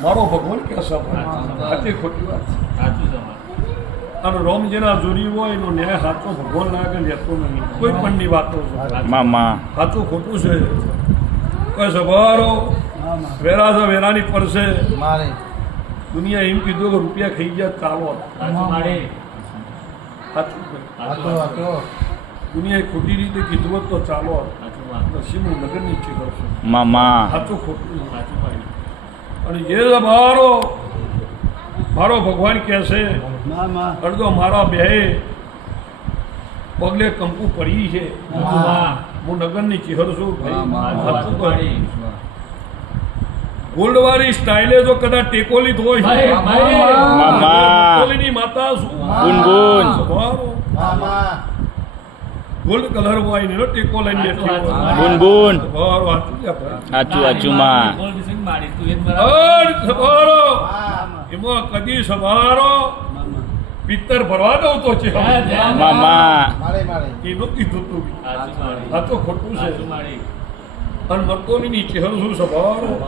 મારો ભગવાન કે સાચી ખોટી વાત અને રોમજીના જોરી હોય એનો ન્યાય સાચો ભગવાન લાગે લેતો નહીં કોઈ પણ ની વાતો સાચું ખોટું છે કોઈ સવારો વેરા છે વેરાની પડશે દુનિયા એમ કીધું કે રૂપિયા ખાઈ ગયા ચાલો સાચું દુનિયાએ ખોટી રીતે કીધું હોત તો ચાલો નસીબનું નગર નીચે કરશે સાચું ખોટું અને જે મારો ભગવાન કહે છે અડધો મારા બે પગલે કંકુ પડી છે હું નગરની ચિહર છું ભાઈ ગોલ્ડવાળી સ્ટાઇલે જો કદાચ ટેકોલી હોય ટેકોલીની માતા શું ગોલ્ડ કલર હોય ને ટેકો લઈને બેઠી એમાં કદી સવારો પિત્તર ભરવા દઉં તો છે એનું કીધું તું આ તો ખોટું છે અને મરતો ની ચહેરો શું સવારો